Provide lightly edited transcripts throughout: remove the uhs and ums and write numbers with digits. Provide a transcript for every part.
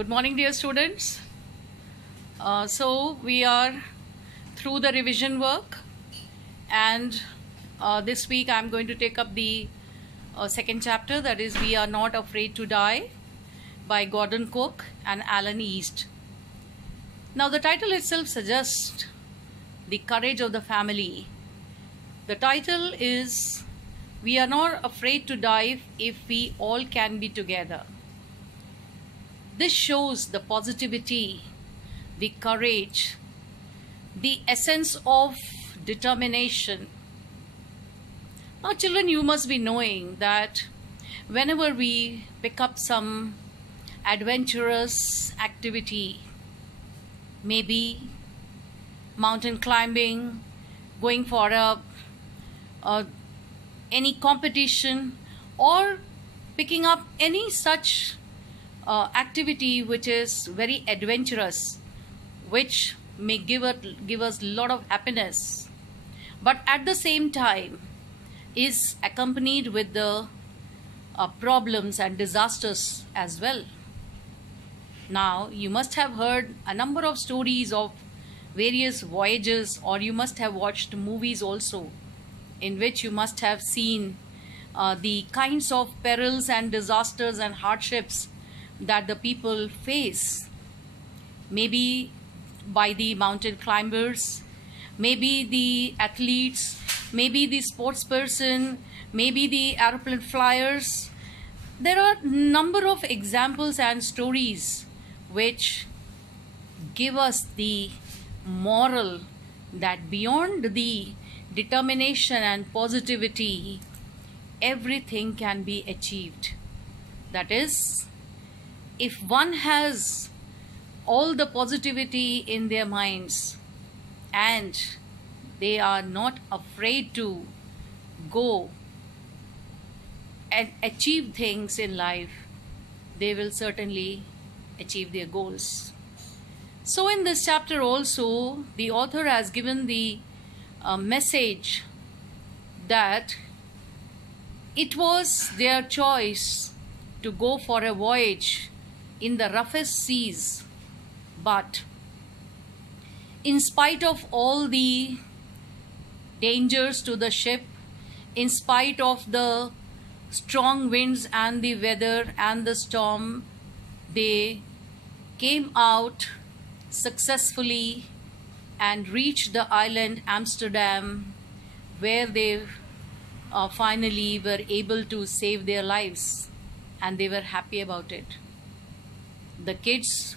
Good morning, dear students. So we are through the revision work, and this week I'm going to take up the second chapter, that is We Are Not Afraid to Die by Gordon Cook and Alan East. Now the title itself suggests the courage of the family. The title is We Are Not Afraid to Die If We All Can Be Together. This shows the positivity, the courage, the essence of determination. Now children, you must be knowing that whenever we pick up some adventurous activity, maybe mountain climbing, going for any competition, or picking up any such activity which is very adventurous, which may give us a lot of happiness, but at the same time is accompanied with the problems and disasters as well. Now you must have heard a number of stories of various voyages, or you must have watched movies also, in which you must have seen the kinds of perils and disasters and hardships that the people face, maybe by the mountain climbers, maybe the athletes, maybe the sports person, maybe the aeroplane flyers. There are number of examples and stories which give us the moral that beyond the determination and positivity, everything can be achieved. That is, if one has all the positivity in their minds and they are not afraid to go and achieve things in life, they will certainly achieve their goals. So in this chapter also, the author has given the message that it was their choice to go for a voyage in the roughest seas, but in spite of all the dangers to the ship, in spite of the strong winds and the weather and the storm, they came out successfully and reached the island Amsterdam, where they finally were able to save their lives, and they were happy about it. The kids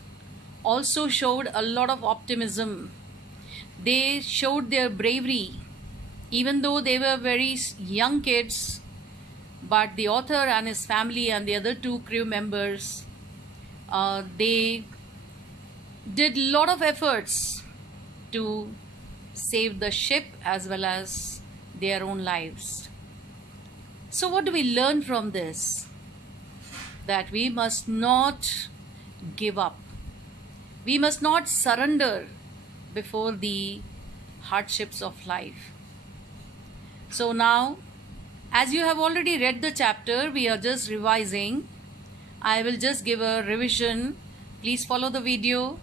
also showed a lot of optimism. They showed their bravery, even though they were very young kids, but the author and his family and the other two crew members, they did a lot of efforts to save the ship as well as their own lives. So what do we learn from this? That we must not give up. We must not surrender before the hardships of life. So now, as you have already read the chapter, we are just revising. I will just give a revision. Please follow the video.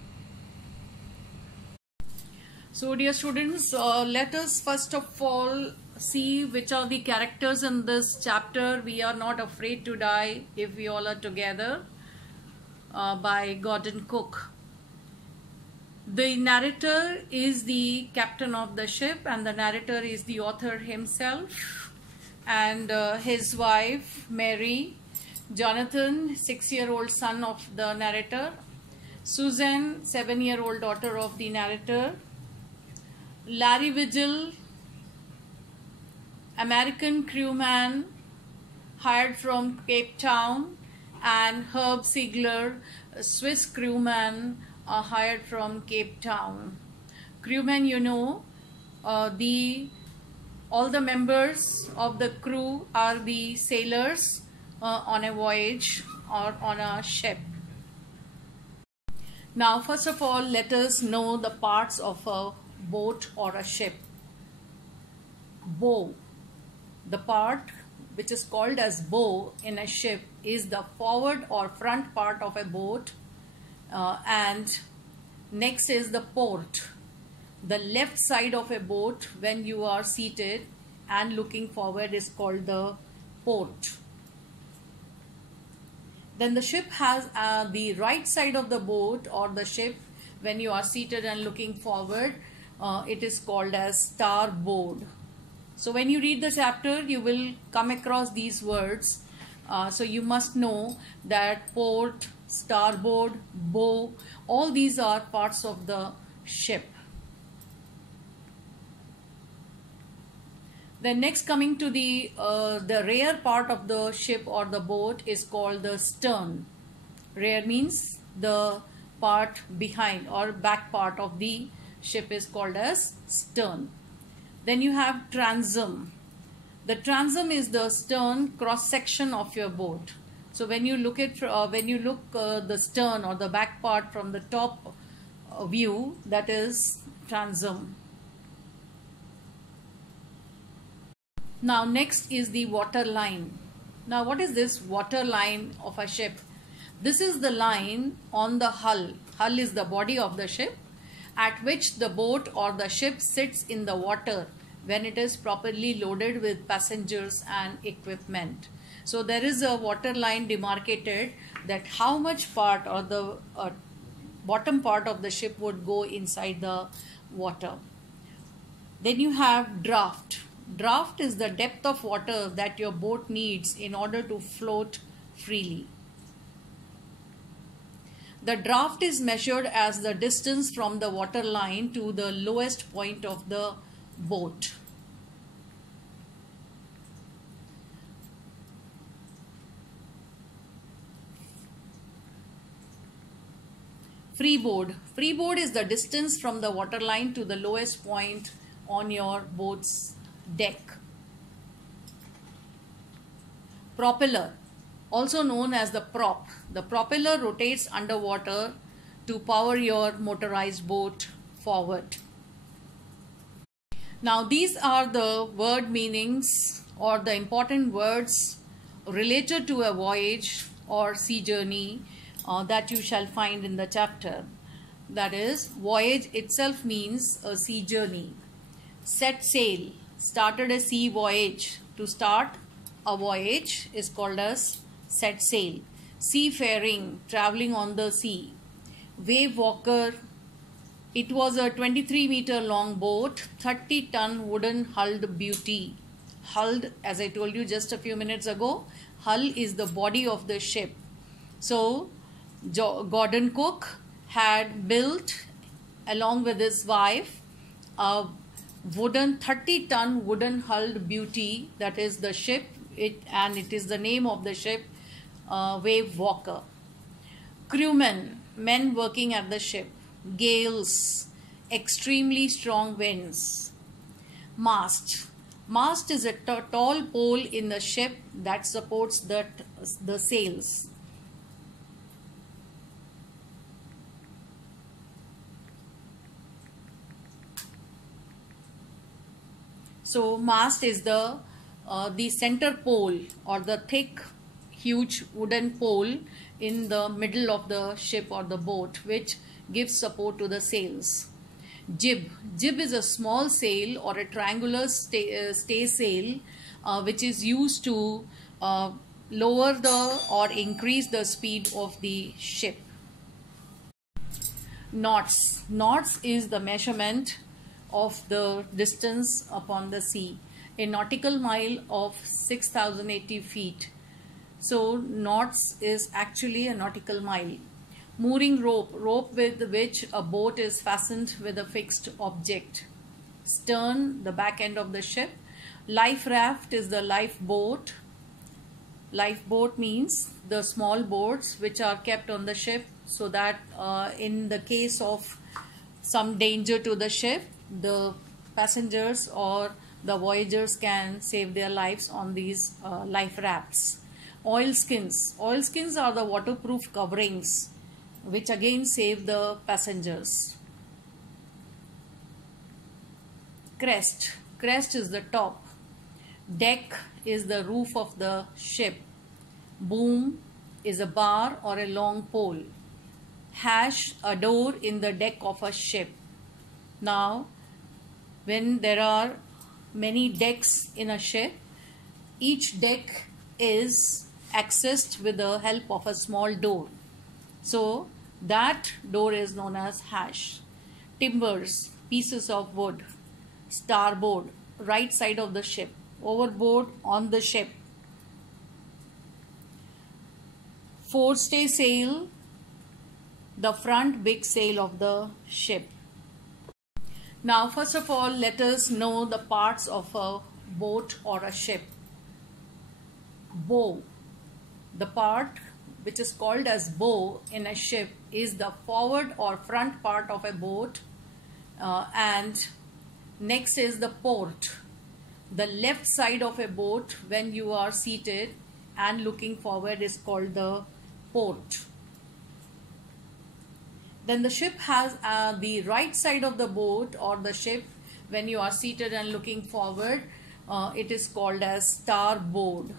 So dear students, let us first of all see which are the characters in this chapter, We Are Not Afraid to Die If We All Are Together, by Gordon Cook. The narrator is the captain of the ship, and the narrator is the author himself and his wife Mary, Jonathan, 6-year-old son of the narrator, Susan, 7-year-old daughter of the narrator, Larry Vigil, American crewman hired from Cape Town, and Herb Siegler, a Swiss crewman hired from Cape Town. Crewmen, you know, all the members of the crew are the sailors on a voyage or on a ship. Now, first of all, let us know the parts of a boat or a ship. Bow. The part which is called as bow in a ship is the forward or front part of a boat, And next is the port. The left side of a boat when you are seated and looking forward is called the port. Then the ship has the right side of the boat or the ship when you are seated and looking forward, it is called as starboard. So when you read the chapter, you will come across these words. So you must know that port, starboard, bow, all these are parts of the ship. Then next, coming to the rear part of the ship or the boat is called the stern. Rear means the part behind or back part of the ship is called as stern. Then you have transom. The transom is the stern cross section of your boat. So when you look at the stern or the back part from the top view, that is transom. Now next is the water line. Now what is this water line of a ship? This is the line on the hull. Hull is the body of the ship at which the boat or the ship sits in the water when it is properly loaded with passengers and equipment. So there is a water line demarcated that how much part or the bottom part of the ship would go inside the water. Then you have draft. Draft is the depth of water that your boat needs in order to float freely. The draft is measured as the distance from the water line to the lowest point of the boat. Freeboard. Freeboard is the distance from the water line to the lowest point on your boat's deck. Propeller, also known as the prop. The propeller rotates underwater to power your motorized boat forward. Now these are the word meanings or the important words related to a voyage or sea journey that you shall find in the chapter. That is, voyage itself means a sea journey. Set sail, started a sea voyage. To start a voyage is called as set sail. Seafaring, traveling on the sea. Wave walker, it was a 23-meter long boat, 30-ton wooden hulled beauty. Hulled, as I told you just a few minutes ago, hull is the body of the ship. So Gordon Cook had built along with his wife a wooden 30-ton wooden hulled beauty, that is the ship, and it is the name of the ship, Wave Walker. Crewmen, men working at the ship. Gales, extremely strong winds. Mast. Mast is a tall pole in the ship that supports the sails. So mast is the center pole or the thick, huge wooden pole in the middle of the ship or the boat, which gives support to the sails. Jib. Jib is a small sail or a triangular stay sail which is used to lower or increase the speed of the ship. Knots. Knots is the measurement of the distance upon the sea. A nautical mile of 6,080 feet. So knots is actually a nautical mile. Mooring rope. Rope with which a boat is fastened with a fixed object. Stern, the back end of the ship. Life raft is the lifeboat. Lifeboat means the small boats which are kept on the ship so that in the case of some danger to the ship, the passengers or the voyagers can save their lives on these life rafts. Oilskins. Oilskins are the waterproof coverings which again save the passengers. Crest. Crest is the top. Deck is the roof of the ship. Boom is a bar or a long pole. hash a door in the deck of a ship. Now, when there are many decks in a ship, each deck is accessed with the help of a small door. So, that door is known as hash. Timbers, pieces of wood, starboard, right side of the ship, overboard on the ship. Forestay sail, the front big sail of the ship. Now, first of all, let us know the parts of a boat or a ship. Bow. The part which is called as bow in a ship is the forward or front part of a boat, and next is the port. The left side of a boat when you are seated and looking forward is called the port. Then the ship has the right side of the boat or the ship when you are seated and looking forward, it is called as starboard.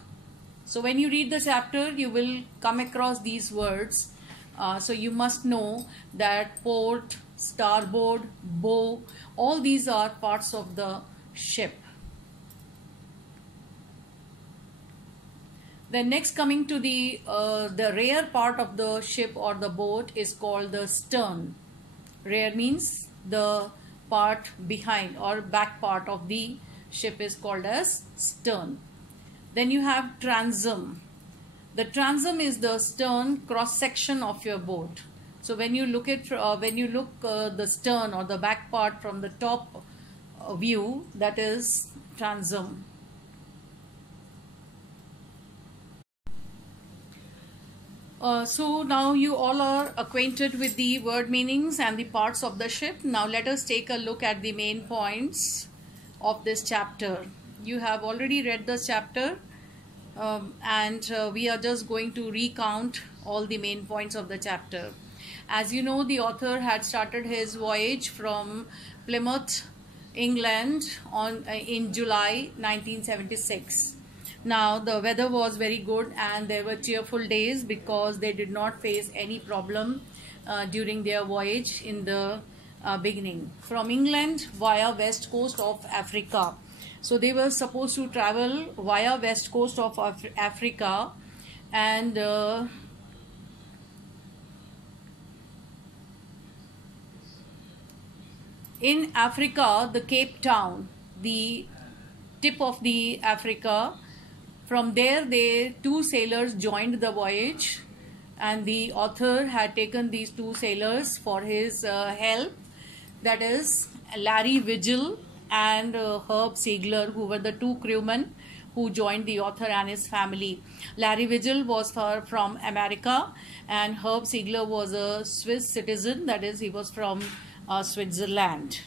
So when you read the chapter, you will come across these words. So you must know that port, starboard, bow, all these are parts of the ship. Then next, coming to the rear part of the ship or the boat is called the stern. Rear means the part behind or back part of the ship is called as stern. Then you have transom. The transom is the stern cross section of your boat. So when you look at the stern or the back part from the top view, that is transom. So now you all are acquainted with the word meanings and the parts of the ship. Now let us take a look at the main points of this chapter. You have already read this chapter, and we are just going to recount all the main points of the chapter. As you know, the author had started his voyage from Plymouth, England in July 1976. Now the weather was very good and there were cheerful days because they did not face any problem during their voyage in the beginning. From England via west coast of Africa. So they were supposed to travel via west coast of Africa, and in Africa, the Cape Town, the tip of the Africa, from there two sailors joined the voyage, and the author had taken these two sailors for his help, that is Larry Vigil and Herb Ziegler, who were the two crewmen who joined the author and his family. Larry Vigil was from America and Herb Ziegler was a Swiss citizen, that is he was from Switzerland.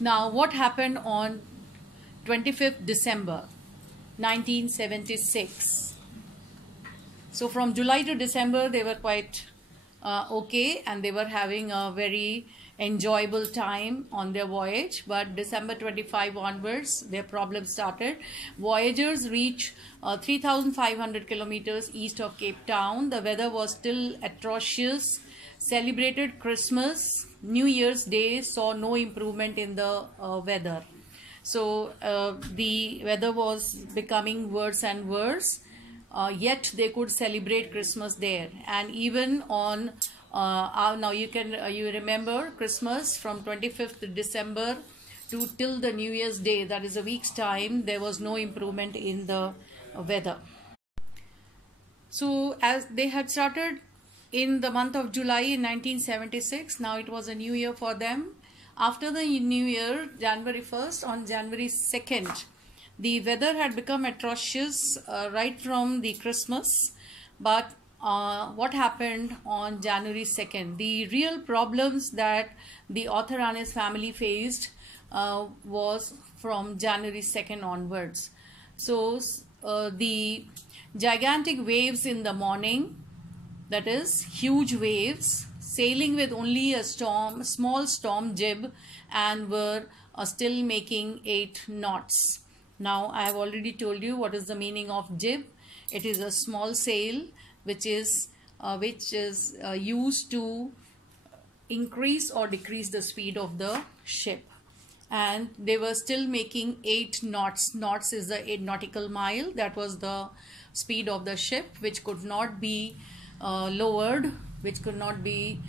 Now what happened on 25th December 1976? So from July to December they were quite okay, and they were having a very enjoyable time on their voyage, but December 25 onwards their problems started. Voyagers reached 3,500 kilometers east of Cape Town. The weather was still atrocious. Celebrated Christmas, New Year's Day saw no improvement in the weather. So the weather was becoming worse and worse, yet they could celebrate Christmas there. And even on now you remember Christmas from 25th December to till the New Year's Day, that is a week's time, there was no improvement in the weather. So as they had started in the month of July in 1976, now it was a new year for them. After the new year, January 1st, on January 2nd, the weather had become atrocious right from the Christmas, but what happened on January 2nd? The real problems that the author and his family faced was from January 2nd onwards. So the gigantic waves in the morning, that is huge waves, sailing with only a small storm jib, and were still making 8 knots. Now I have already told you what is the meaning of jib. It is a small sail which is which is used to increase or decrease the speed of the ship. And they were still making 8 knots. Knots is the 8 nautical mile. That was the speed of the ship, which could not be lowered, which could not be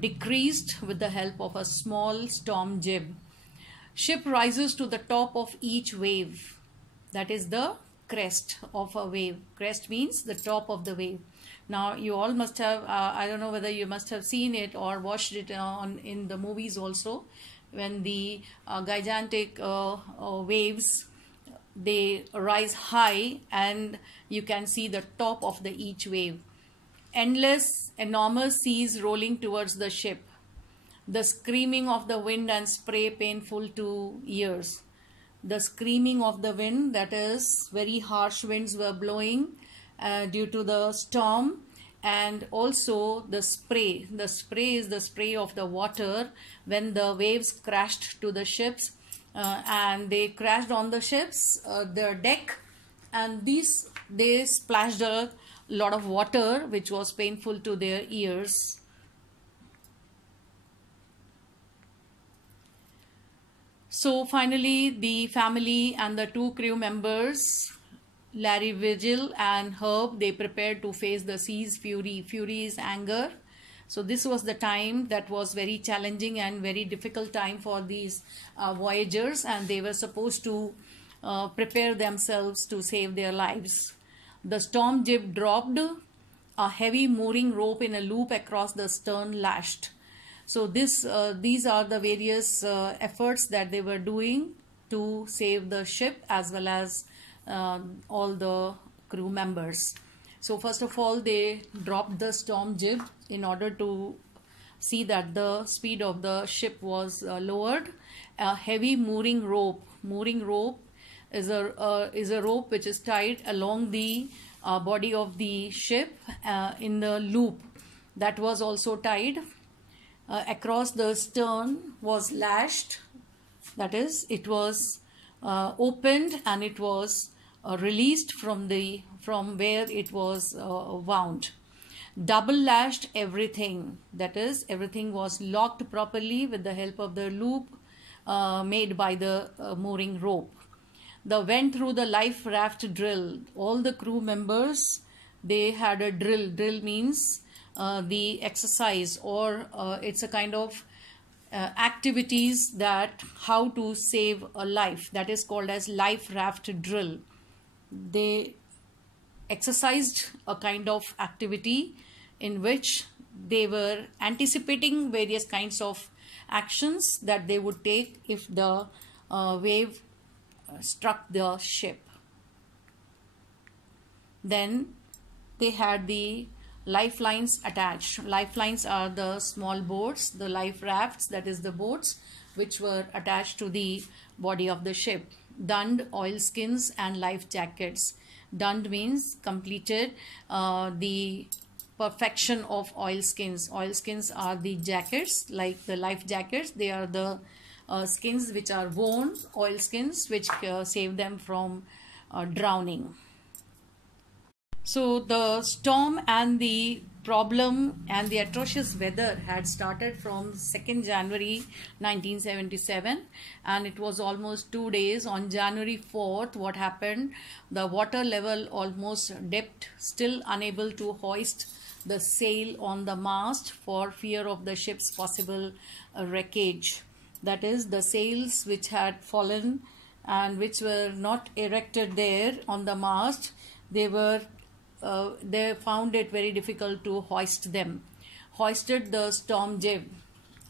decreased with the help of a small storm jib. Ship rises to the top of each wave. That is the crest of a wave. Crest means the top of the wave. Now you all must have, I don't know whether you must have seen it or watched it in the movies also, when the gigantic waves, they rise high and you can see the top of the each wave. Endless, enormous seas rolling towards the ship. The screaming of the wind and spray painful to ears. The screaming of the wind, that is, very harsh winds were blowing due to the storm, and also the spray. The spray is the spray of the water when the waves crashed to the ships, and they crashed on the ships, the deck, and they splashed a lot of water, which was painful to their ears. So finally, the family and the 2 crew members, Larry Vigil and Herb, they prepared to face the sea's fury. Fury is anger. So this was the time that was very challenging and very difficult time for these voyagers, and they were supposed to prepare themselves to save their lives. The storm jib dropped, a heavy mooring rope in a loop across the stern lashed. So these are the various efforts that they were doing to save the ship as well as all the crew members. So first of all, they dropped the storm jib in order to see that the speed of the ship was lowered. A heavy mooring rope. Mooring rope is a rope which is tied along the body of the ship in the loop. That was also tied. Across the stern was lashed, that is, it was opened and it was released from where it was wound. Double lashed everything, that is, everything was locked properly with the help of the loop made by the mooring rope. The went through the life raft drill. All the crew members, they had a drill. Drill means the exercise, or it's a kind of activities that how to save a life, that is called as life raft drill. They exercised a kind of activity in which they were anticipating various kinds of actions that they would take if the wave struck the ship. Then they had the lifelines attached. Lifelines are the small boats, the life rafts, that is the boats which were attached to the body of the ship. Dund, oilskins and life jackets. Dund means completed, the perfection of oilskins. Oilskins are the jackets, like the life jackets. They are the skins which are worn, oilskins which save them from drowning. So the storm and the problem and the atrocious weather had started from 2nd January 1977, and it was almost 2 days. On January 4th, what happened? The water level almost dipped, still unable to hoist the sail on the mast for fear of the ship's possible wreckage. That is, the sails which had fallen and which were not erected there on the mast, they found it very difficult to hoist them. Hoisted the storm jib.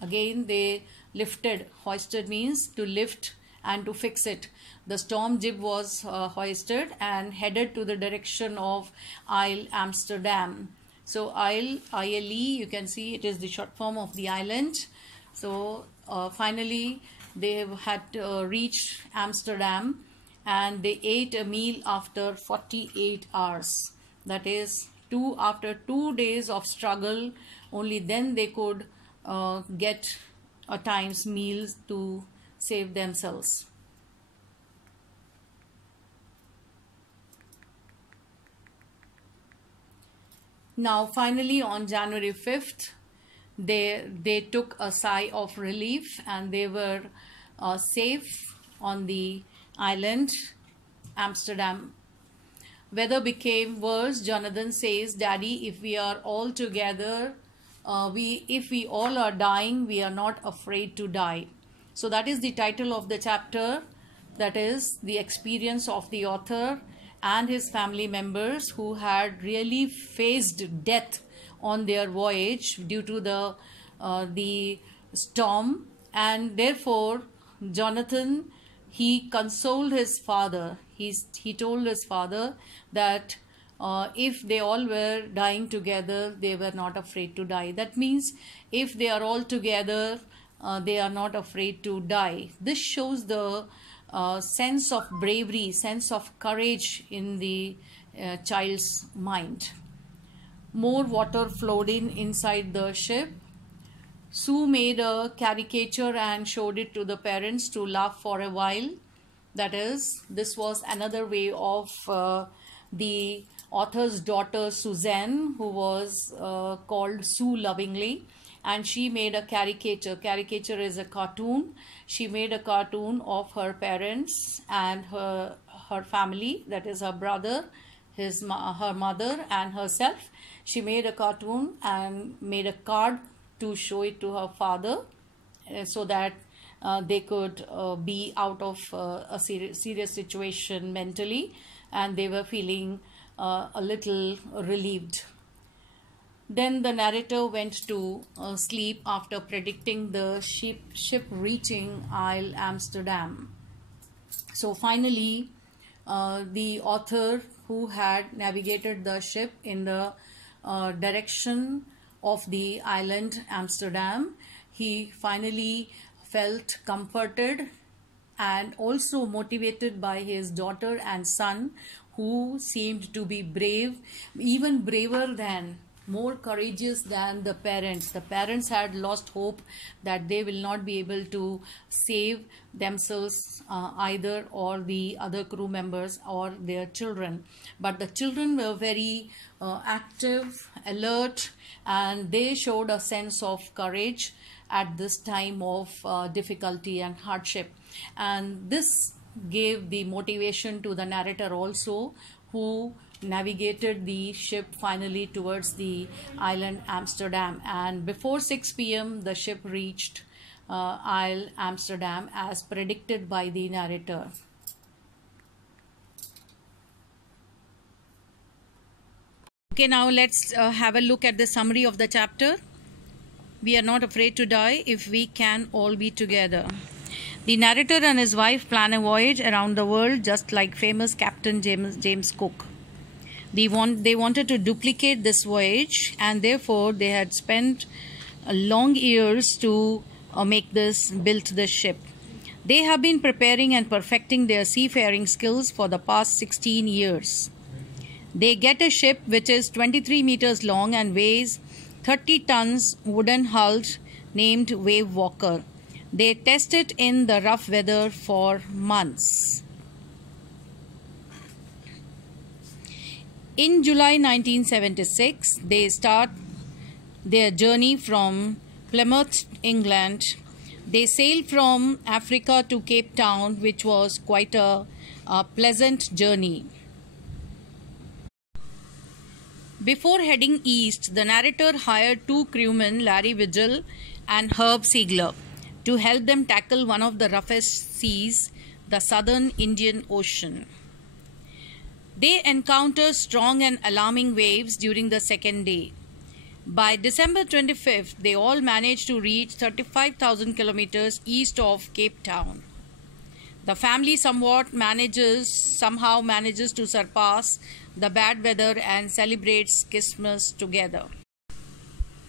Again they lifted. Hoisted means to lift and to fix it. The storm jib was hoisted and headed to the direction of Isle Amsterdam. So Isle, ILE, you can see it is the short form of the island. So finally they had reached Amsterdam, and they ate a meal after 48 hours. That is, after 2 days of struggle, only then they could get a time's meals to save themselves. Now, finally, on January 5th, they took a sigh of relief and they were safe on the island, Amsterdam. Weather became worse. Jonathan says, "Daddy, if we are all together, if we all are dying, we are not afraid to die." So that is the title of the chapter. That is the experience of the author and his family members who had really faced death on their voyage due to the storm, and therefore Jonathan, he consoled his father. He told his father that if they all were dying together, they were not afraid to die. That means if they are all together, they are not afraid to die. This shows the sense of bravery, sense of courage in the child's mind. More water flowed inside the ship. Sue made a caricature and showed it to the parents to laugh for a while. That is, this was another way of the author's daughter Suzanne, who was called Sue lovingly, and she made a caricature. Caricature is a cartoon. She made a cartoon of her parents and her family, that is her brother, her mother and herself. She made a cartoon and made a card to show it to her father so that they could be out of a serious situation mentally, and they were feeling a little relieved. Then the narrator went to sleep after predicting the ship reaching Isle Amsterdam. So finally, the author, who had navigated the ship in the direction of the island Amsterdam, he finally felt comforted and also motivated by his daughter and son, who seemed to be brave, even braver than, more courageous than the parents. The parents had lost hope that they will not be able to save themselves either, or the other crew members or their children. But the children were very active, alert, and they showed a sense of courage at this time of difficulty and hardship. And this gave the motivation to the narrator also, who navigated the ship finally towards the island Amsterdam. And before 6 p.m. the ship reached Isle Amsterdam as predicted by the narrator. Okay, now let's have a look at the summary of the chapter. We are not afraid to die if we can all be together. The narrator and his wife plan a voyage around the world just like famous Captain James Cook. They wanted to duplicate this voyage, and therefore they had spent long years to build this ship. They have been preparing and perfecting their seafaring skills for the past 16 years. They get a ship which is 23 meters long and weighs 30 tons, wooden hulled, named Wave Walker. They test it in the rough weather for months. In July 1976, they start their journey from Plymouth, England. They sailed from Africa to Cape Town, which was quite a pleasant journey. Before heading east, the narrator hired 2 crewmen, Larry Vigil and Herb Siegler, to help them tackle one of the roughest seas, the southern Indian Ocean. They encounter strong and alarming waves during the second day. By December 25th, they all managed to reach 35,000 kilometers east of Cape Town. The family somehow manages to surpass the bad weather and celebrates Christmas together.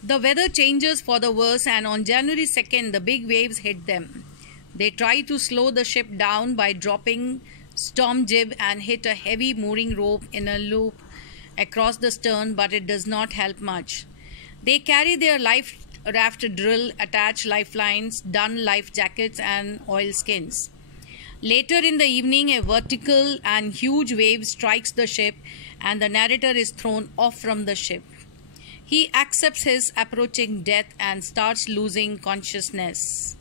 The weather changes for the worse, and on January 2nd, the big waves hit them. They try to slow the ship down by dropping storm jib and hit a heavy mooring rope in a loop across the stern, but it does not help much. They carry their life raft drill, attach lifelines, don life jackets and oilskins. Later in the evening, a vertical and huge wave strikes the ship and the narrator is thrown off from the ship. He accepts his approaching death and starts losing consciousness.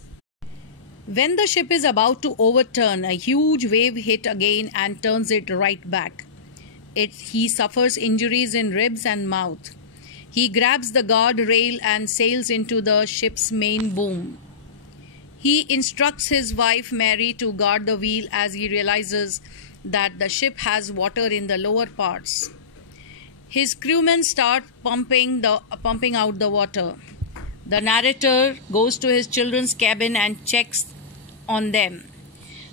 When the ship is about to overturn, a huge wave hits again and turns it right back. He suffers injuries in ribs and mouth. He grabs the guard rail and sails into the ship's main boom. He instructs his wife Mary to guard the wheel as he realizes that the ship has water in the lower parts. His crewmen start pumping out the water. The narrator goes to his children's cabin and checks on them.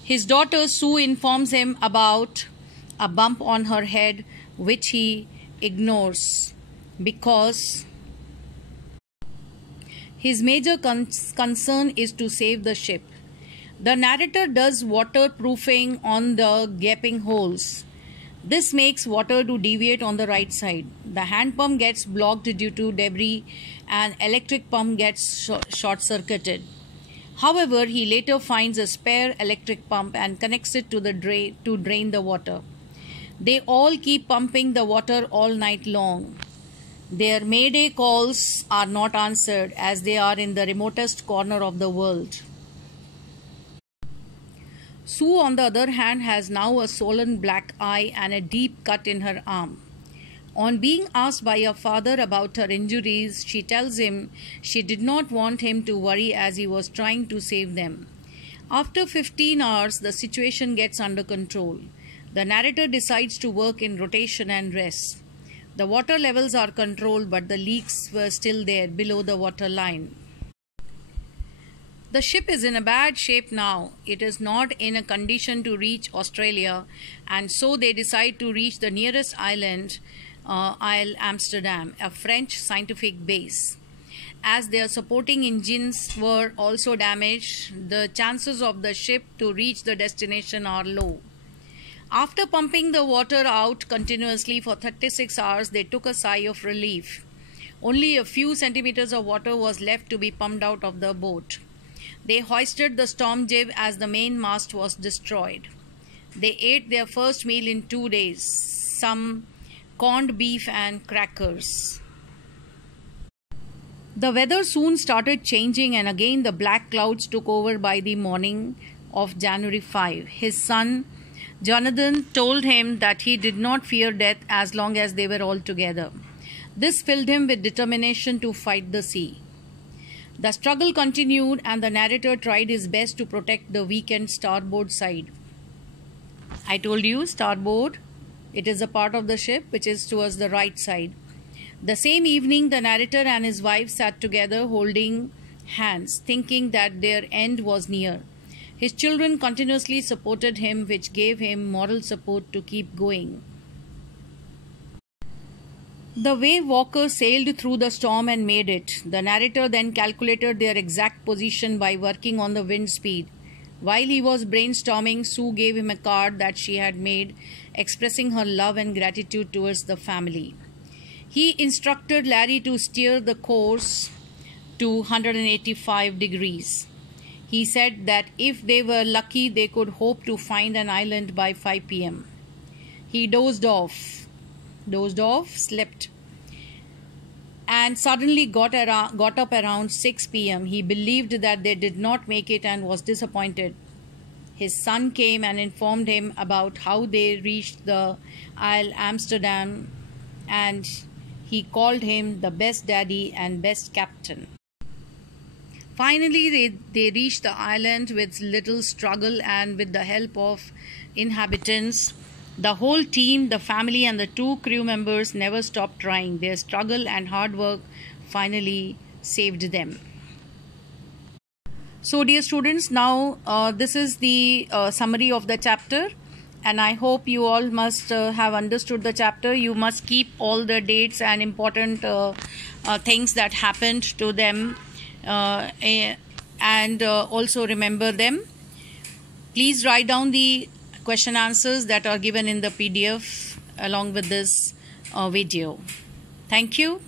His daughter Sue informs him about a bump on her head, which he ignores because his major concern is to save the ship. The narrator does waterproofing on the gaping holes. This makes water to deviate on the right side. The hand pump gets blocked due to debris and electric pump gets short-circuited. However, he later finds a spare electric pump and connects it to the drain to drain the water. They all keep pumping the water all night long. Their mayday calls are not answered as they are in the remotest corner of the world. Sue, on the other hand, has now a swollen black eye and a deep cut in her arm. On being asked by her father about her injuries, she tells him she did not want him to worry as he was trying to save them. After 15 hours, the situation gets under control. The narrator decides to work in rotation and rest. The water levels are controlled, but the leaks were still there below the water line. The ship is in a bad shape now. It is not in a condition to reach Australia, and so they decide to reach the nearest island, Isle Amsterdam, a French scientific base. As their supporting engines were also damaged, the chances of the ship to reach the destination are low. After pumping the water out continuously for 36 hours, they took a sigh of relief. Only a few centimeters of water was left to be pumped out of the boat. They hoisted the storm jib as the main mast was destroyed. They ate their first meal in 2 days, some corned beef and crackers. The weather soon started changing, and again the black clouds took over by the morning of January 5. His son Jonathan told him that he did not fear death as long as they were all together. This filled him with determination to fight the sea. The struggle continued, and the narrator tried his best to protect the weakened starboard side. I told you, starboard, it is a part of the ship which is towards the right side. The same evening, the narrator and his wife sat together holding hands, thinking that their end was near. His children continuously supported him, which gave him moral support to keep going. The wave walker sailed through the storm and made it. The narrator then calculated their exact position by working on the wind speed. While he was brainstorming, Sue gave him a card that she had made, expressing her love and gratitude towards the family. He instructed Larry to steer the course to 185 degrees. He said that if they were lucky, they could hope to find an island by 5 p.m. He dozed off, slept, and suddenly got up around 6 p.m. He believed that they did not make it and was disappointed. His son came and informed him about how they reached the Isle Amsterdam, and he called him the best daddy and best captain. Finally, they reached the island with little struggle, and with the help of inhabitants, the whole team, the family and the 2 crew members never stopped trying. Their struggle and hard work finally saved them. So dear students, now this is the summary of the chapter, and I hope you all must have understood the chapter. You must keep all the dates and important things that happened to them and also remember them. Please write down the question answers that are given in the PDF along with this video. Thank you.